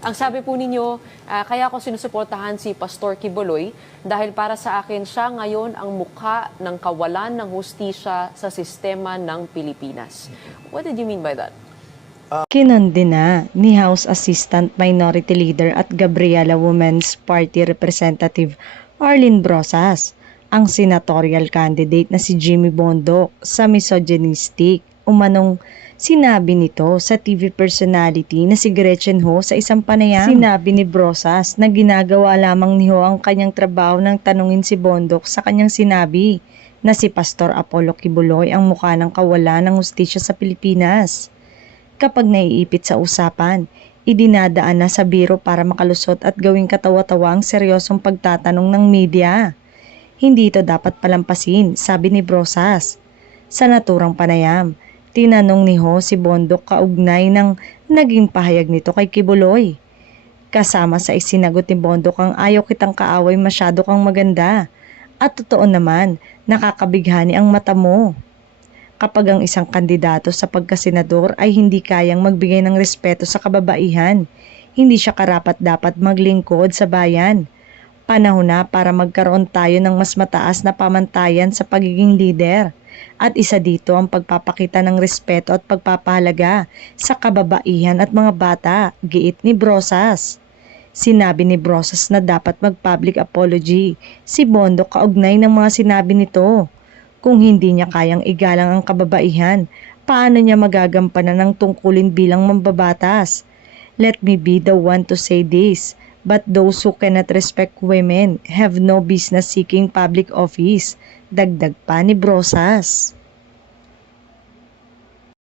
Ang sabi po ninyo, kaya ako sinusuportahan si Pastor Quiboloy dahil para sa akin siya ngayon ang mukha ng kawalan ng hustisya sa sistema ng Pilipinas. What did you mean by that? Kinondena ni House Assistant Minority Leader at Gabriela Women's Party Representative Arlene Brosas ang senatorial candidate na si Jimmy Bondoc sa misogynistic umanong sinabi nito sa TV personality na si Gretchen Ho sa isang panayam. Sinabi ni Brosas na ginagawa lamang ni Ho ang kanyang trabaho nang tanungin si Bondoc sa kanyang sinabi na si Pastor Apollo Quiboloy ang mukha ng kawalan ng hustisya sa Pilipinas. Kapag naiipit sa usapan, idinadaan na sa biro para makalusot at gawing katawa-tawa ang seryosong pagtatanong ng media. Hindi ito dapat palampasin, sabi ni Brosas. Sa naturang panayam, tinanong ni Ho si Bondoc kaugnay ng naging pahayag nito kay Quiboloy. Kasama sa isinagot ni Bondoc ang ayaw kitang kaaway, masyado kang maganda. At totoo naman, nakakabighani ang mata mo. Kapag ang isang kandidato sa pagkasenador ay hindi kayang magbigay ng respeto sa kababaihan, hindi siya karapat-dapat maglingkod sa bayan. Panahon na para magkaroon tayo ng mas mataas na pamantayan sa pagiging lider. At isa dito ang pagpapakita ng respeto at pagpapahalaga sa kababaihan at mga bata, giit ni Brosas. Sinabi ni Brosas na dapat mag-public apology si Bondoc kaugnay ng mga sinabi nito. Kung hindi niya kayang igalang ang kababaihan, paano niya magagampanan ng tungkulin bilang mambabatas? Let me be the one to say this, but those who cannot respect women have no business seeking public office. Dagdag pa ni Brosas.